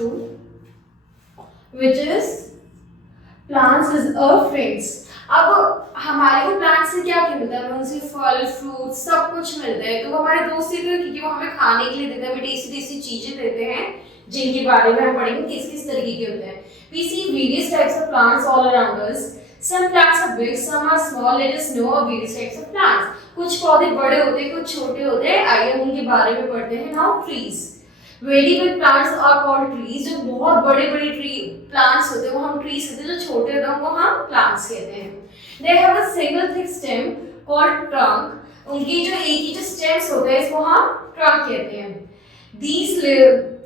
2, which is plants is earth friends. अब हमारे को प्लांट से क्या क्या मिलता है? उनसे फल फ्रूट सब कुछ मिलता है, तो वो हमारे दोस्त ही तो, क्योंकि वो हमें खाने के लिए देते हैं, हमें टेस्टी टेस्टी चीजें देते हैं जिनके बारे में हम पढ़ेंगे किस किस तरीके के होते हैं. We see various types of plants all around us. Some plants are big, some are small. Let us know of various types of plants. कुछ पौधे बड़े होते हैं, कुछ छोटे होते हैं. आइए हम उनके बारे में पढ़ते हैं. Now trees. Very big plants are called trees. जो बहुत बड़े बड़े ट्री प्लांट्स होते हैं वो हम trees कहते हैं. जो छोटे होते हैं वो हम plants कहते हैं. They have a single thick stem called trunk. उनकी जो एक ही जो stems होते हैं इसको हम trunk कहते हैं. These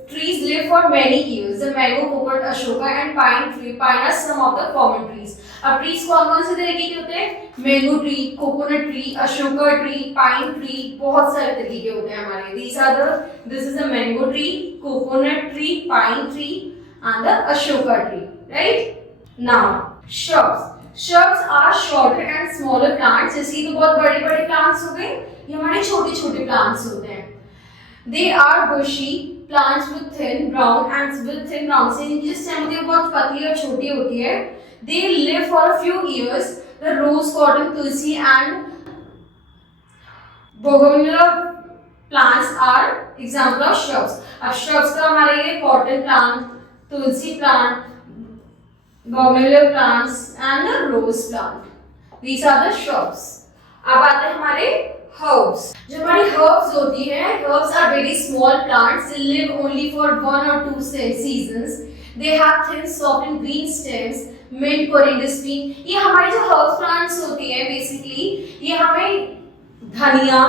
trees live for many years. The mango, coconut, ashoka and pine are some of the common trees. अब trees कौन से तरीके के होते हैं? Mango tree, coconut tree, Ashoka tree, pine tree, बहुत सारे तरीके के होते हैं हमारे. This is a mango tree, coconut tree, pine tree and the ashoka tree. Right? Now, shrubs. Shrubs are shorter and smaller plants. जैसे ये तो बहुत बड़े बड़े plants हो गए, ये हमारे छोटे छोटे plants होते हैं. They are bushy plants with thin brown से इनकी जो stem होती है बहुत पतली और छोटी होती है. They live for a few years. The rose, cotton, tulsi and bougainvillea plants are example of shrubs. अब shrubs का हमारे ये cotton plant, tulsi plant, bougainvillea plants and the rose plant. These are the shrubs. अब आते हैं हमारे herbs. जो हमारी herbs होती है, herbs are very small plants. They live only for 1 or 2 seasons. They have thin, soft and green stems. Mint, coriander, spring. ये हमारी जो herbs plants होती है basically, ये हमें धनिया,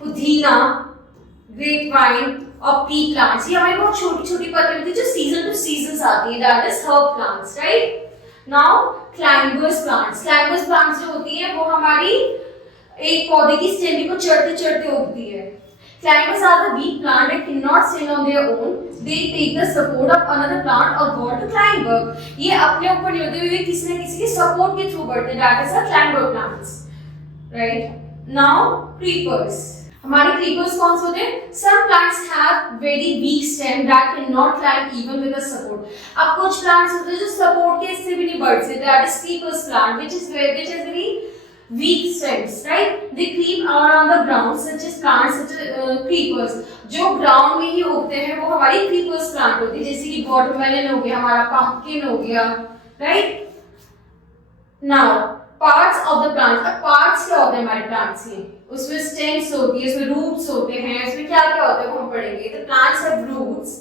पुदीना, grapevine और pea plants, ये हमें बहुत छोटी छोटी पत्ती होती है जो season to seasons आती है. That is herb plants, right? Now climbers plants. Climbers plants जो होती है वो हमारी एक पौधे की स्टेम को चढ़ते चढ़ते उगती है. Climbers are the weak plant that cannot stand on their own. They take the support of another plant or god to climb up. ये अपने ऊपर नहीं होते हुए किसी न किसी के सपोर्ट के थ्रू बढ़ते हैं. That is a climber plants, right? Now creepers. हमारे creepers कौन से होते हैं? Some plants have very weak stem that cannot climb even with a support. अब कुछ plants होते हैं जो support के इससे भी नहीं बढ़ सकते. That is creepers plant, which is very weak stems, right? They creep around the ground, such as plants such as creepers. जो ground में ही उगते हैं वो हमारी creepers plant होती है, जैसे कि watermelon हो गया, हमारा pumpkin हो गया, right? Now parts of the plant. अब parts क्या होते हैं हमारे plants के? उसमें stems होती है, उसमें roots होते हैं, उसमें क्या क्या होता है वो हम पढ़ेंगे. The plants have roots.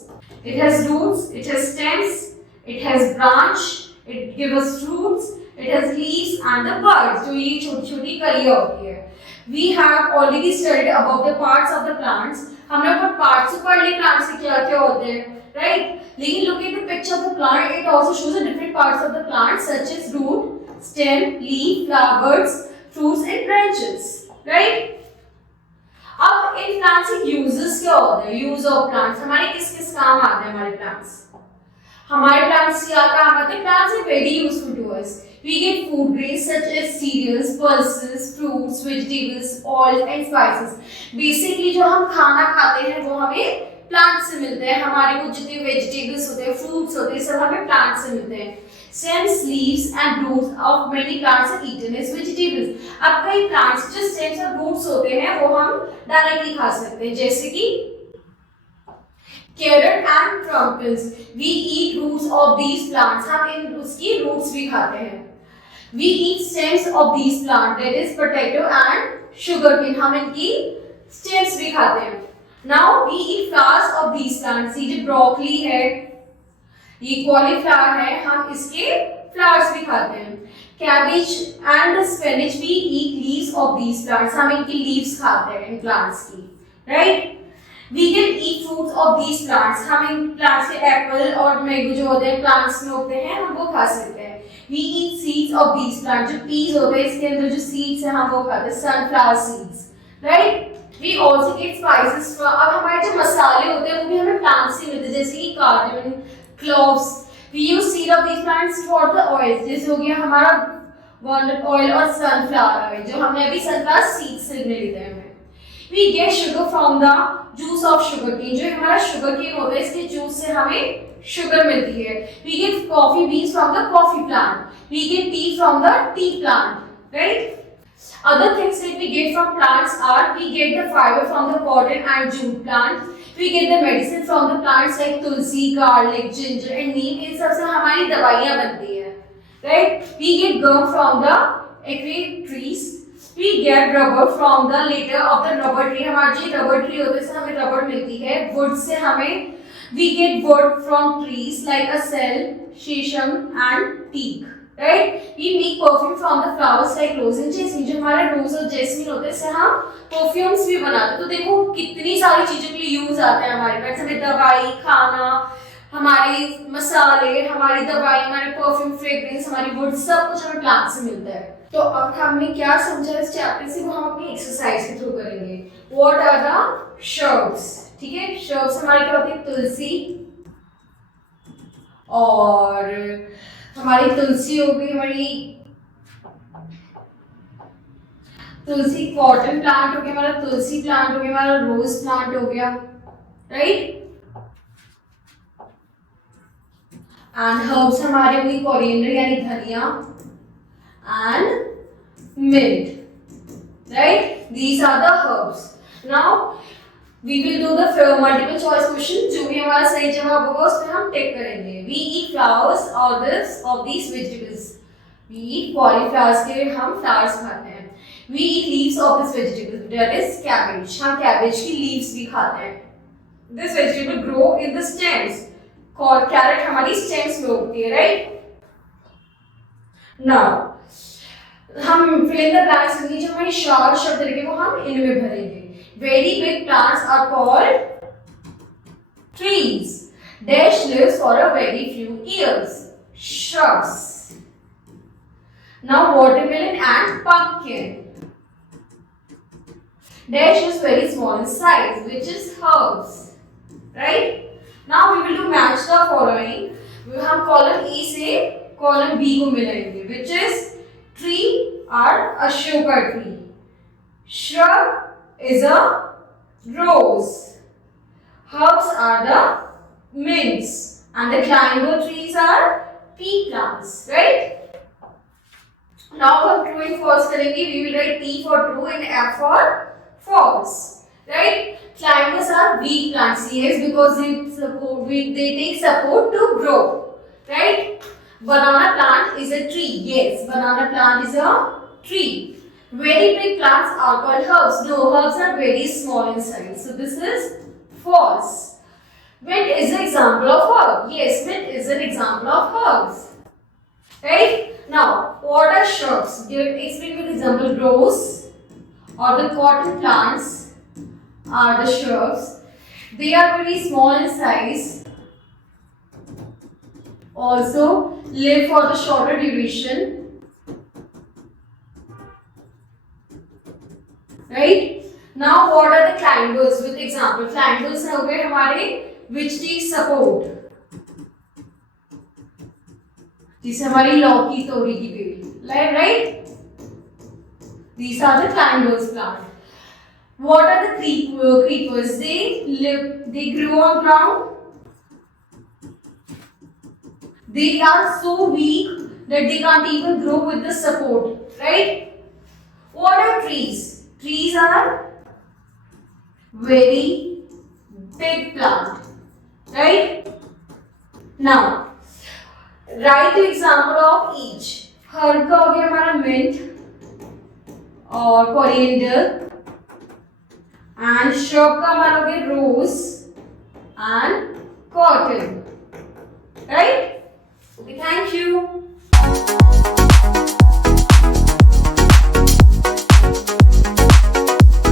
It has roots. It has stems. It has branch. It gives us fruits. It has leaves and the buds, जो ये छोटी छोटी कलियां होती है. We have already studied about the parts of the plants. हमने ऊपर parts पढ़ लिए plants के क्या क्या होते हैं, right? लेकिन look at the picture of the plant. It also shows the different parts of the plant such as root, stem, leaf, flowers, fruits and branches, right? अब इन plants के uses क्या होते हैं? Use of plants हमारे किस किस काम आते हैं हमारे plants? हमारे plants क्या काम आते हैं? Plants are very useful to us. We get food grains such as cereals, pulses, fruits, vegetables, oils and spices. Basically जो हम खाना खाते हैं वो हमें plants से मिलते हैं. हमारे को जितने vegetables होते हैं, fruits होते हैं, सब हमें plants से मिलते हैं. Stems, leaves and roots of many plants are eaten as vegetables. अब कई plants जो stems और roots होते हैं वो हम directly खा सकते हैं, जैसे कि carrot and pumpkins. We eat roots of these plants. हम इन उसकी roots भी खाते हैं. We eat stems of these plants, that is potato and sugarcane. हम इनकी stems भी खाते हैं. Now we eat flowers of these plants. ये जो broccoli है, ये cauliflower है, हम इसके flowers भी खाते हैं. Cabbage and spinach, we eat leaves of these plants. हम इनकी leaves खाते हैं इन plants की, right? We can eat fruits of these plants. हम इन plants के apple और mango जो होते हैं plants में होते हैं, हम वो खा सकते हैं. We eat seeds of these plants. जो peas होते हैं इसके अंदर जो seeds हैं हम वो खाते हैं, sunflower seeds, right? We also get spices from. अब हमारे जो मसाले होते हैं वो भी हमें plants से मिलते हैं, जैसे कि cardamom, cloves. We use seed of these plants for the oils. जैसे हो गया हमारा walnut oil और sunflower oil, जो हमने अभी sunflower seeds से मिले हैं. We get sugar from the juice of sugarcane, जो हमारा शुगर केन होता है इसके जूस से हमें शुगर मिलती है. We get coffee beans from the coffee plant, we get tea from the tea plant, right. Other things that we get from plants are, we get the fiber from the cotton and jute plant, we get the medicine from the plants like tulsi, garlic, ginger and neem. इन सब से हमारी दवाइयाँ बनती है, right. We get gum from the acorn trees, we get rubber from the litter of the rubber tree. हमारे जो rubber tree होते हैं इससे हमें rubber मिलती है. wood से हमें we get wood from trees like a cell, shisham and teak, right. We make perfume from the flowers like rose and jasmine. जो हमारे रोज और जैस्मिन होते हैं इससे हम परफ्यूम्स भी बनाते हैं. तो देखो कितनी सारी चीजों के लिए यूज आते हैं हमारे पास. हमें दवाई, खाना, हमारे मसाले, हमारी दवाई, हमारे परफ्यूम, फ्रेग्रेंस, हमारी वुड, सब कुछ हमें प्लांट से मिलता है. तो अब हमने क्या समझा इस चैप्टर से वो हम अपनी एक्सरसाइज के थ्रू करेंगे. व्हाट आर द शर्ब्स, ठीक है. शर्ब्स हमारे क्या होते हैं, तुलसी, और हमारी तुलसी हो गई, हमारी तुलसी कॉटन प्लांट हो गया, हमारा तुलसी प्लांट हो गया, हमारा रोज प्लांट हो गया, राइट. एंड हर्ब्स हमारे हुई कोरिएंडर यानी धनिया and mint, right. These are the herbs. Now we will do the multiple choice question. जो भी हमारा सही जवाब होगा उसमें हम टिक करेंगे. we eat flowers of these vegetables. we eat cauliflowers के हम flowers खाते हैं. we eat leaves of this vegetable, that is cabbage. हम cabbage की leaves भी खाते हैं. this vegetable grow in the stems. carrot हमारी stems में उगती है, right. now हम fill in the blanks करेंगे. जो हमारी शार्ट शब्द रहेंगे वो हम इनमें भरेंगे. Very big plants are called trees. Dash lives for a very few years. Shrubs. Now watermelon and pumpkin. Dash is very small in size, which is herbs. Right? Now we will do match the following. We have column E से column B को मिलाएंगे, which is tree are ashoka tree. Shrub is a rose. Herbs are the mints, and the climber trees are tea plants, right. Now for true and false करेंगे. we will write T for true and F for false, right. Climbers are weak plants, yes, because they take support to grow, right. Banana plant is a tree, yes, banana plant is a tree. Very big plants are called herbs. No, herbs are very small in size. So this is false. Mint is an example of herb. Yes, mint is an example of herbs. Right? Now, what are shrubs? Explain with example. Rose or the cotton plants are the shrubs. They are very small in size. Also, live for the shorter duration. Right? Now what are the climbers? With example, climbers हो गए हमारे which take support, जिसे हमारी लौकी, तोरी की bell, right? These are the climbers plant. What are the creepers? They grow on ground. They are so weak that they can't even grow with the support, right? What are trees? Trees are very big plant, right. Now write the example of each. herb का हो गया हमारा mint और coriander, and shrub का हमारा हो गया rose and cotton, right. Okay, thank you.